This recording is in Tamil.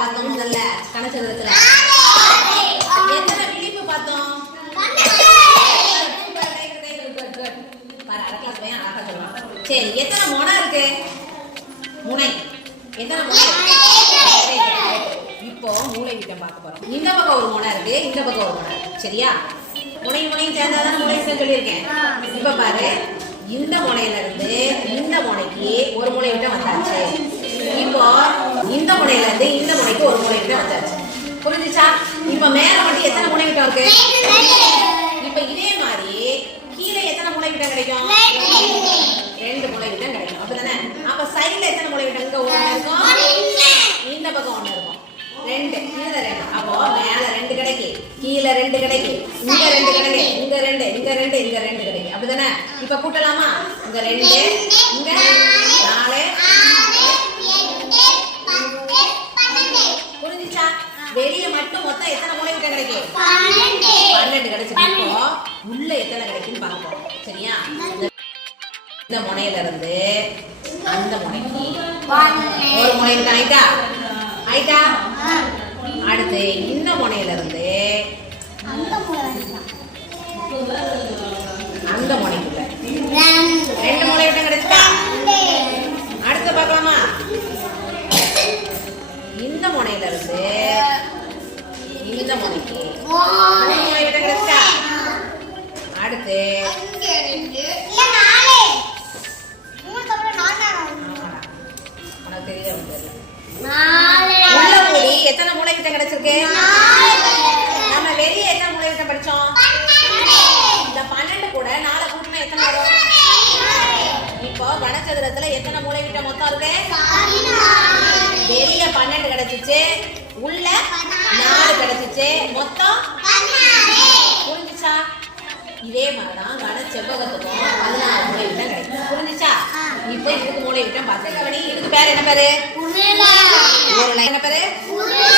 பார்த்தோம் முதல்ல கணச்சதுரத்துல எத்தனை விளிம்பு பார்த்தோம்? சரி, எத்தனை முனை இருக்கு? முனை எத்தனை முனை? இப்போ மூளை விட்டம் பார்க்க போறோம். இந்த பக்கம் ஒரு முனை இருக்கு, இந்த பக்கம் ஒரு முனை இருக்கு. சரியா? முனையும் சேர்ந்தாதான் மூளை விட்டம் சொல்லியிருக்கேன். இப்ப பாரு, இந்த முனையில இருந்து இந்த முனைக்கு ஒரு மூளை விட்டம் வந்தாச்சு. இப்போ இந்த முனையில இருந்து இந்த முனைக்கு ஒரு மூளை விட்டம் வந்தாச்சு. புரிஞ்சுச்சா? இப்ப மேல மட்டும் எத்தனை மூளை விட்டம் இருக்கு? இப்ப இதே மாதிரி கீழே எத்தனை மூளை விட்டம் கிடைக்கும்? 2 மூளை விட்டம் கிடைக்கும். அப்படிதானே? அப்ப சைடுல எத்தனை மூளை விட்டம்? இங்க ஒண்ணு இருக்கும், இந்த பக்கம் ஒண்ணு இருக்கும். 2 கீழே 2. அப்போ மேல 2 கிடைக்கு, கீழே 2 கிடைக்கு, இங்க 2 கிடைக்கு, இங்க 2, இங்க 2, இங்க 2 கிடைக்கு. அப்படிதானே? இப்ப கூட்டலாமா? இங்க 2, இங்க 4. புரிஞ்சுச்சா? வெளிய மட்டும் மொத்தம் எத்தனை மூளை விட்டம் கிடைக்கு? 12 கிடைச்சிருக்கு. இப்போ உள்ள எத்தனை கிடைக்குன்னு பார்ப்போம். சரியா? இந்த முனையில இருந்து அந்த முனைக்கு ஒரு மூளை விட்டம் ஆயிட்டா? ஆயிட்டா? அடுத்து இந்த முனையில இருந்து அந்த முனைக்குள்ள 2 மூளை விட்டம் கிடைச்சா? அடுத்து பார்க்கலாமா? இந்த முனையில இருந்து இந்த முனைக்கு 3 மூளை விட்டம் கிடைச்சா? அடுத்து உள்ள மூடி எத்தனை மூளை விட்டம் கிடைச்சிருக்கு? நம்ம வெளியே எத்தனை மூளை விட்டம் படிச்சோம்? இந்த 12 கூட 4 கூட்டினா எத்தனை வரும்? இப்போ கனசதுரத்துல எத்தனை மூளை விட்டம் மொத்தம் இருக்கு? வெளிய 12 கிடைச்சிச்சு, உள்ள 4 கிடைச்சிச்சு, மொத்தம் 16. புரிஞ்சுச்சா? இதே மாதிரிதான் கன செவ்வகத்துக்கும் 16 மூளை விட்டம் கிடைக்கும். புரிஞ்சுச்சா? இப்போ இதுக்கு மூளை விட்டம் பார்த்தேன். இதுக்கு பேர் என்ன பேரு? உருளை. என்ன பேரு?